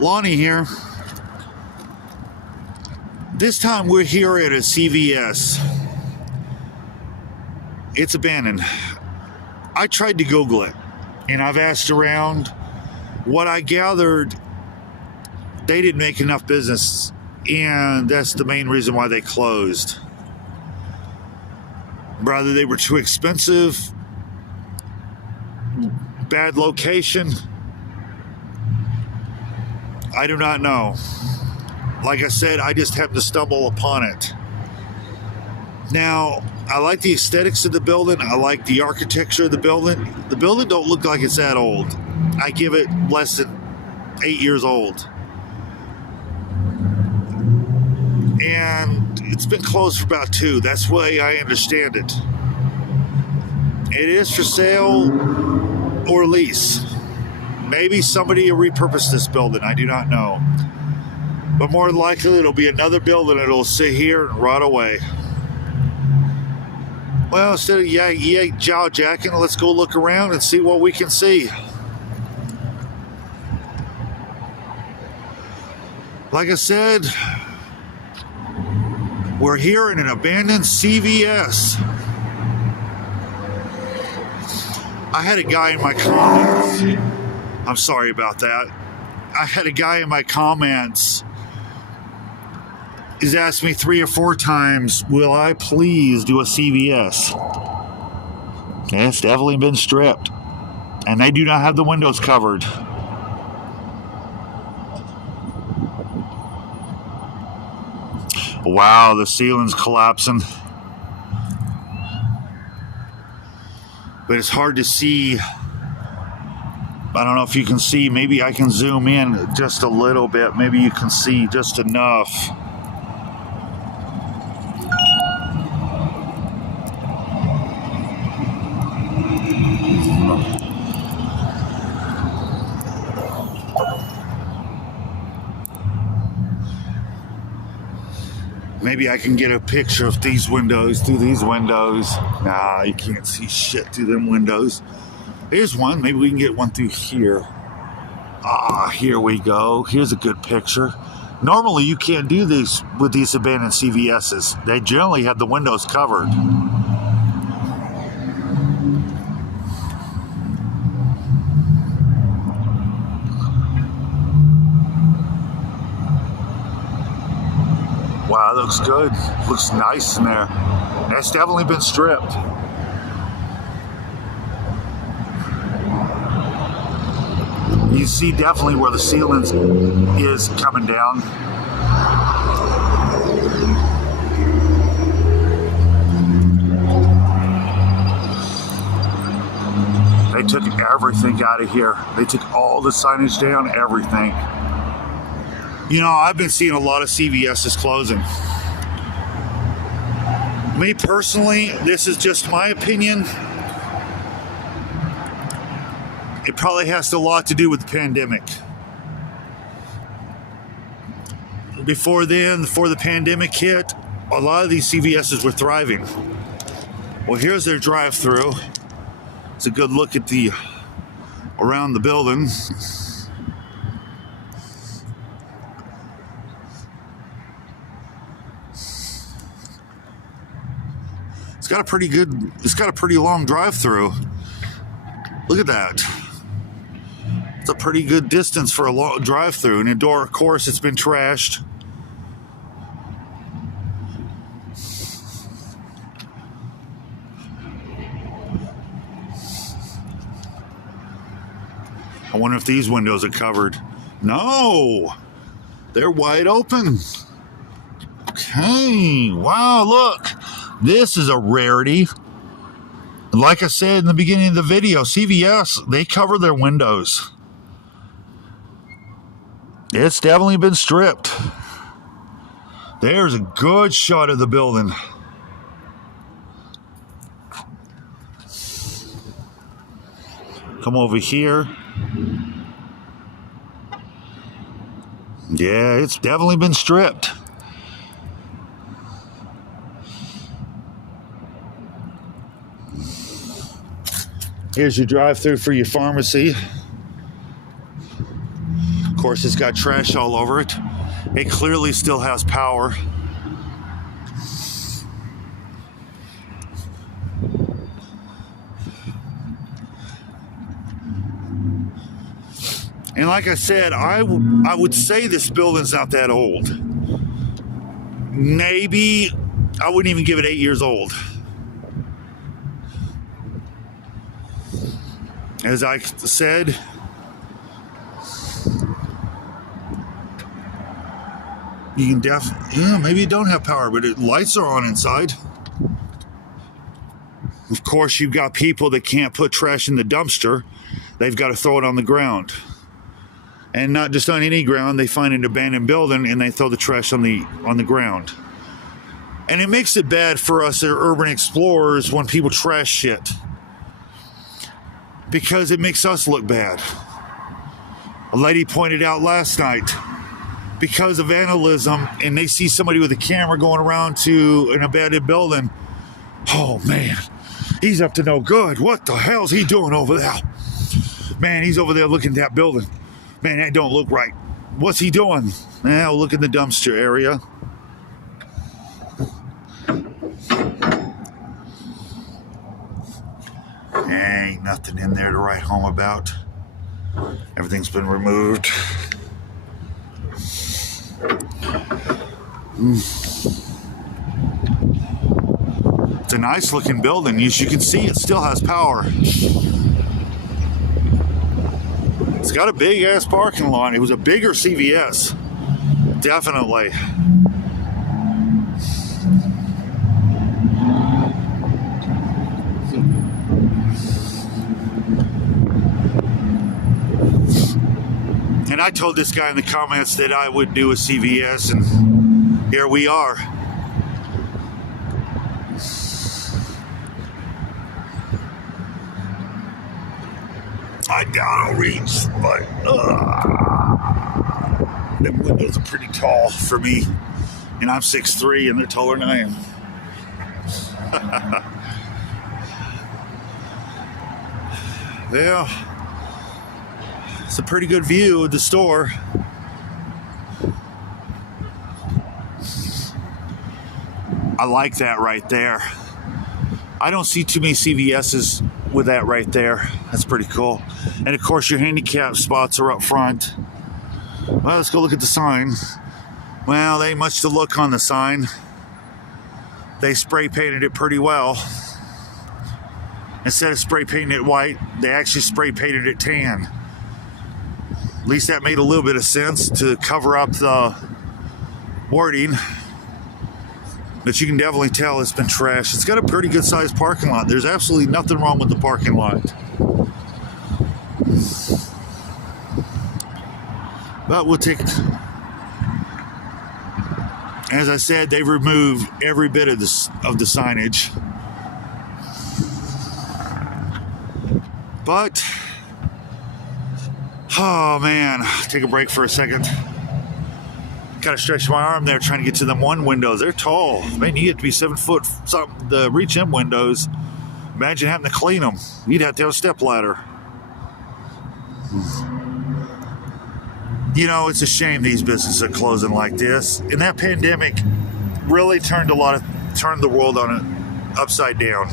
Lonnie here. This time we're here at a CVS. It's abandoned. I tried to Google it, and I've asked around. What I gathered, they didn't make enough business, and that's the main reason why they closed. Rather, they were too expensive, bad location. I do not know. Like I said, I just happened to stumble upon it. Now, I like the aesthetics of the building. I like the architecture of the building. The building don't look like it's that old. I give it less than 8 years old. And it's been closed for about 2. That's the way I understand it. It is for sale or lease. Maybe somebody will repurpose this building. I do not know. But more than likely, it'll be another building that'll sit here and rot away. Well, instead of jaw jacking, let's go look around and see what we can see. Like I said, we're here in an abandoned CVS. I had a guy in my comments. I'm sorry about that. I had a guy in my comments. He's asked me 3 or 4 times, will I please do a CVS? It's definitely been stripped. And they do not have the windows covered. Wow, the ceiling's collapsing. But it's hard to see. I don't know if you can see. Maybe I can zoom in just a little bit. Maybe you can see just enough. Maybe I can get a picture of these windows through these windows. Nah, you can't see shit through them windows. Here's one. Maybe we can get one through here. Ah, here we go. Here's a good picture. Normally, you can't do this with these abandoned CVS's. They generally have the windows covered. Wow, that looks good. Looks nice in there. That's definitely been stripped. You see definitely where the ceiling is coming down. They took everything out of here. They took all the signage down, everything. You know, I've been seeing a lot of CVS's closing. Me personally, this is just my opinion. It probably has a lot to do with the pandemic. Before then, before the pandemic hit, a lot of these CVS's were thriving. Well, here's their drive-thru. It's a good look at the around the building. It's got a pretty long drive-thru. Look at that. It's a pretty good distance for a long drive-thru. And indoor, of course, it's been trashed. I wonder if these windows are covered. No, they're wide open. Okay, wow, look. This is a rarity. Like I said in the beginning of the video, CVS, they cover their windows. It's definitely been stripped. There's a good shot of the building. Come over here. Yeah, it's definitely been stripped. Here's your drive-thru for your pharmacy. Of course, it's got trash all over it. It clearly still has power. And like I said, I would say this building's not that old. Maybe, I wouldn't even give it 8 years old. As I said, you can maybe you don't have power, but lights are on inside. Of course, you've got people that can't put trash in the dumpster. They've got to throw it on the ground. And not just on any ground, they find an abandoned building and they throw the trash on the ground. And it makes it bad for us urban explorers when people trash shit, because it makes us look bad. A lady pointed out last night, because of vandalism, and they see somebody with a camera going around to an abandoned building. Oh man, he's up to no good. What the hell's he doing over there? Man, he's over there looking at that building. Man, that don't look right. What's he doing? Now look in the dumpster area. Ain't nothing in there to write home about. Everything's been removed. It's a nice looking building. As you can see, it still has power. It's got a big ass parking lot. It was a bigger CVS. Definitely. And I told this guy in the comments that I would do a CVS, and here we are. I doubt I'll reach, but the windows are pretty tall for me, and I'm 6'3", and they're taller than I am. Yeah, it's a pretty good view of the store. I like that right there. I don't see too many CVS's with that right there. That's pretty cool. And of course, your handicap spots are up front. Well, let's go look at the sign. Well, there ain't much to look on the sign. They spray painted it pretty well. Instead of spray painting it white, they actually spray painted it tan. At least that made a little bit of sense to cover up the wording. But you can definitely tell it's been trashed. It's got a pretty good sized parking lot. There's absolutely nothing wrong with the parking lot. But we'll take it. As I said, they've removed every bit of the signage. But, oh man, take a break for a second. Kind of stretch my arm there trying to get to them one windows. They're tall. Man, you have to be 7 foot something to reach them windows. Imagine having to clean them. You'd have to have a step ladder. You know, it's a shame these businesses are closing like this. And that pandemic really turned the world on it upside down.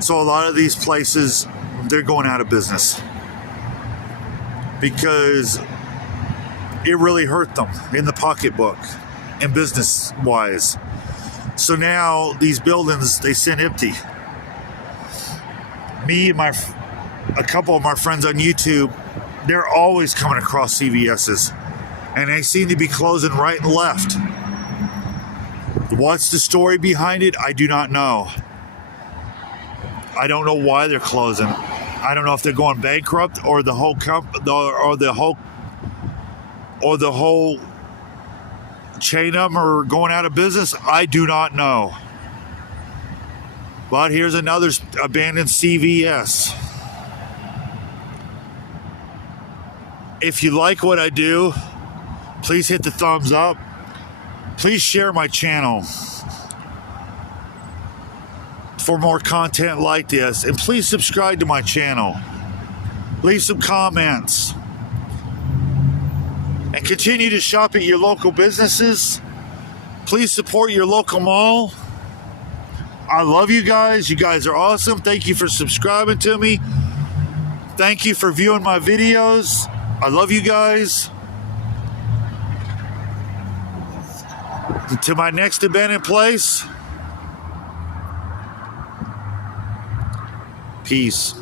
So a lot of these places, they're going out of business because it really hurt them in the pocketbook and business wise. So now these buildings, they sit empty. Me and a couple of my friends on YouTube, they're always coming across CVS's, and they seem to be closing right and left. What's the story behind it? I do not know. I don't know why they're closing. I don't know if they're going bankrupt or the whole chain of them are going out of business. I do not know. But here's another abandoned CVS. If you like what I do, please hit the thumbs up. Please share my channel for more content like this. And please subscribe to my channel. Leave some comments. and continue to shop at your local businesses. Please support your local mall. I love you guys. You guys are awesome. Thank you for subscribing to me. Thank you for viewing my videos. I love you guys. To my next abandoned place. Peace.